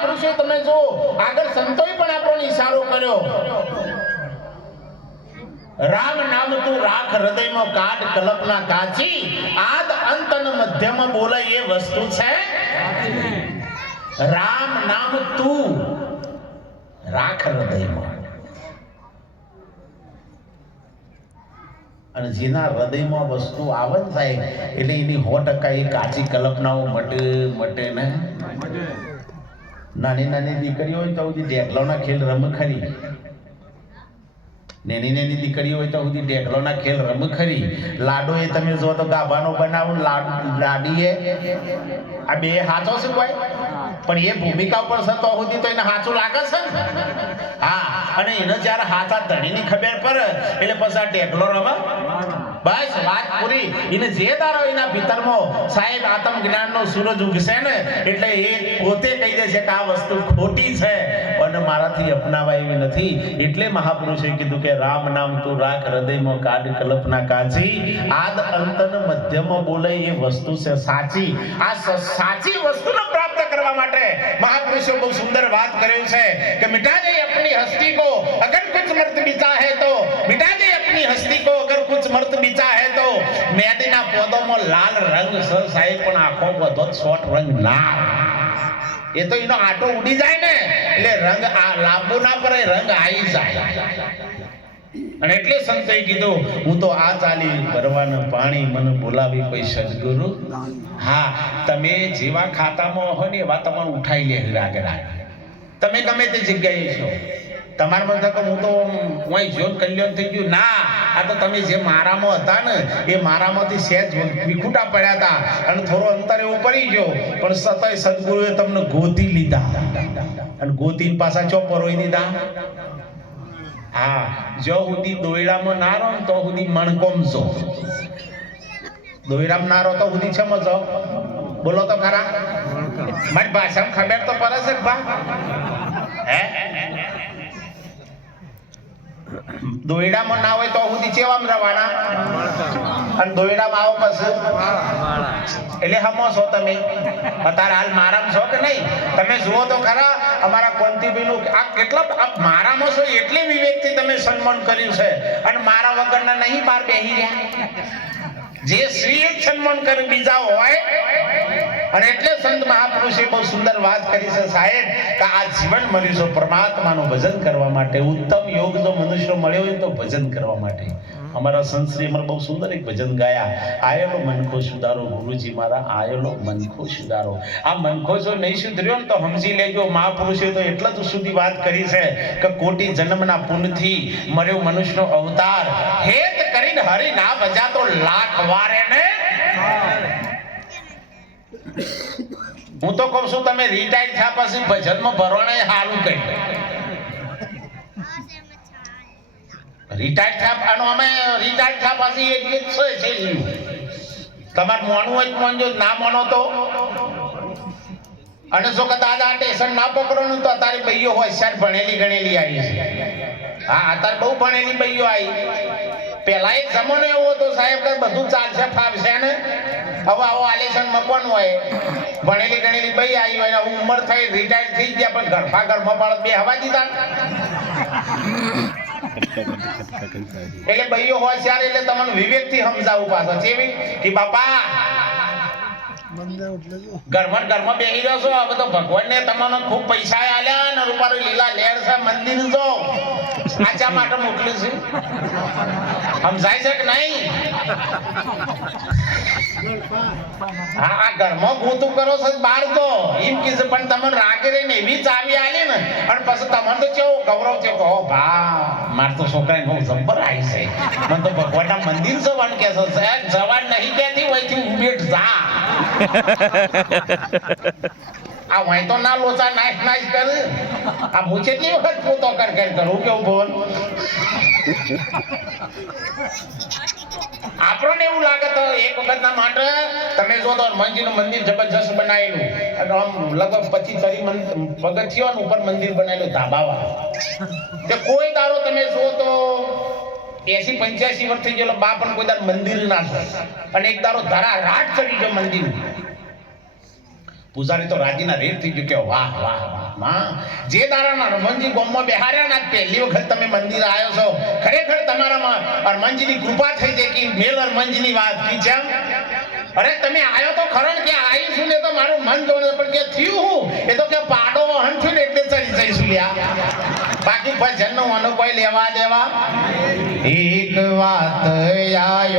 મહાપુરુષો તમે જો આગળ સંતોએ પણ આપણને ઈશારો કર્યો. રામ નામ તું રાખ હૃદયમાં કાઢ કલ્પના કાચી. આદ અંત મધ્યમ બોલે એ વસ્તુ છે. રામ નામ તું રાખ હૃદયમાં અને જેના હૃદયમાં વસ્તુ આવે ને સાહેબ, એટલે એની સો ટકા એ કાચી કલ્પનાઓ મટે મટે ને? નાની નાની દીકરી હોય તો સુધી ઢેકલોના ખેલ રમ ખરી. નેની નેની દીકરી હોય તો સુધી ઢેકલોના ખેલ રમ ખરી. લાડો એ તમે જો તો ગાભાનો બનાવો, લાડુ, લાડીએ. આ બે હાથો શું કોઈ પણ એ ભૂમિકા પર છે તો સુધી તો એને હાચું લાગે છે હા, અને એને જ્યારે હાથા ધણીની ખબર પડે, એટલે પછી આ ટેકલો રમે. બસ, વાત પૂરી. એને જે દારો એના ભીતરમાં સાહેબ આત્મ જ્ઞાનનો સૂરજ ઉગશે ને, એટલે એ પોતે કહી દે છે કે આ વસ્તુ ખોટી છે. અને મારાથી અપનાવાય એવી નથી. એટલે મહાપુરુષે કીધું કે રામ નામ તું રાખ, હૃદયમાં કાઢ, કલ્પના કાજી આદ અંતન મધ્યમાં બોલે એ વસ્તુ છે સાચી. આ સાચી વસ્તુને પ્રાપ્ત કરવા માટે મહાપુરુષો બહુ સુંદર વાત કરેલ છે કે મિટા દે અપની હસ્તી કો અગર કુછ મર્ત બીચા હે તો મિટા દે અપની હસ્તી કો અગર કુછ મર્ત બીતા હે તો. મેદીના પોદોમાં લાલ રંગ સ સાહેબ, પણ આખો બધો શોર્ટ રંગ લાલ. એ તો એનો આટો ઉડી જાય ને, એટલે રંગ આ લાંબુ ના પડે રંગ આવી જાય. અને એટલે સંતય કીધું, હું તો આ ચાલી ભરવાના પાણી મને બોલાવી કોઈ સદગુરુ. હા, તમે જેવા ખાતામાં હો ને એવા તમારું ઉઠાઈ લે આગળ તમે ગમે તે જગ્યાએ છો. તમારા મન થાય હું તો કોઈ જોત કલ્યાણ થઈ ગયું. ના, આ તો તમે જે મારામાં હતા ને, એ મારામાંથી સહેજ વિખૂટા પડ્યા હતા. અને થોડો અંતર એવું પડી ગયો. પણ સતય સદગુરુએ તમને ગોતી લીધા. અને ગોતીને પાછા ચોપર પરોઈ દીધા. હા જો સુધી દોયડામાં ના રહો તો સુધી મણકોમ છો દોયડામાં ના રહો તો સુધી છે મજો બોલો તો ખરા. મારી ભાષામાં ખબર તો પડે છે બા હે? દોયડામાં ના હોય તો સુધી ચેવામ રવાના? અને દોયડામાં આવો પછી? એટલે હમો છો તમે. અત્યારે હાલ મારામાં છો કે નહીં? તમે જુઓ તો ખરા, અમારા કોંતીભાઈનું આ કેટલા મારામાં છો એટલે વિવેકથી તમે સન્માન કર્યું છે. અને મારા વગરના નહીં બાર બેહી રહ્યા. જે શ્રી જ સન્માન કરે બીજા હોય અને એટલે સંત મહાપુરુષે બહુ સુંદર વાત કરી છે સાહેબ, કે આ જીવન મળ્યું છે પરમાત્માનું ભજન કરવા માટે. ઉત્તમ યોગ જો મનુષ્ય મળ્યો હોય તો ભજન કરવા માટે. અમારા સંતશ્રી અમારે બહુ સુંદર એક ભજન ગાયા. આયેલો મનખો સુધારો, ગુરુજી મારા, આયેલો મનખો સુધારો. આ મનખો જો નહીં સુધર્યો ને તો સમજી લેજો, મહાપુરુષે તો એટલા જ સુધી વાત કરી છે કે કોટી જન્મના પુનથી મર્યો મનુષ્યનો અવતાર. હેત કરીને હરિ ના ભજાતો લાખ વાર એને હું તો કહું છું, તમે રિટાયર થયા પછી ભજનમાં ભરવાને સારું કહી રિટાયર થયા અને અમે રિટાયર થયા પછી એક ગીત છે છે તમારે મોનું હોય મોન મોનજો ના મોનો તો. અને જો કદાચ આ ટેશન ના પકડો તો તો તારી હોય સર ભણેલી ગણેલી આવી હા, અત્યારે બહુ ભણેલી બઈઓ આવી. પેલા એક જમાનો એવો હતો સાહેબ, કે બધું ચાલશે, ફાવશે ને હવે આવો આલેશન મકવાનું હોય. ભણેલી ગણેલી ભાઈ આવી હોય ઉંમર થઈ રિટાયર થઈ ગયા, પણ ઘરફા ઘરમાં બાળક બે હવા દીધા. એટલે હોય હોશિયાર એટલે તમને વિવેકથી સમજાવવું પાછો જેવી કે બાપા, ઘરમાં ઘરમાં બેસી રહ્યો છો હવે તો ભગવાનને તમને ખૂબ પૈસા આલ્યા ને રૂપારો લીલા લેર છે, મંદિર જો. આચા માટે મોકલ્યું છે? સમજાય છે કે નહીં? આ પણ પછી તમને તો કેવો ગૌરવ છે કહો, ભા, માર તો છોકરાને બહુ જબ્બર છે. મને તો ભગવાનના મંદિર જવાનું કે છે. સાહેબ જવાન નહીં કહેતી હોયથી જા. આ વાય તો ના લોચા નાઈસ નાઈસ કર. આ હું કેટલી વખત પોતો કર કર કરું? કેવું બોલ? આપણને એવું લાગે તો એક વખત ના માટે તમે જો તો હનુમાનજીનું મંદિર જબરજસ્ત બનાવેલું. અને આમ લગભગ પચીસ તરી પગથિયો ઉપર મંદિર બનાવેલું ધાબાવાળા. તે કોઈ દારો તમે જો તો એસી પંચ્યાસી વર્ષ થઈ ગયેલો બા પણ કોઈ દાર મંદિર ના થાય અને એક દારો ધરા રાટ ચડી ગયો મંદિર પૂજારી તો રાજીના રેડ થઈ ગયો કે વાહ વાહ વાહમાં જે દારાના હનુમાનજી ગોમમાં બેહાર્યા ના, પહેલી વખત તમે મંદિર આવ્યો છો. ખરેખર તમારામાં હનુમાનજીની કૃપા થઈ છે કે મેલ હનુમાનજીની વાત કી છે અરે, તમે આયો તો ખરો કે આવી છું ને તો મારું મન જોડે પણ કે થયું હું? એ તો કે પાડો વહન છું ને એટલે ચડી જઈશું લ્યા. બાકી ભજનનો અનુભવ લેવા દેવા. એક વાત આયો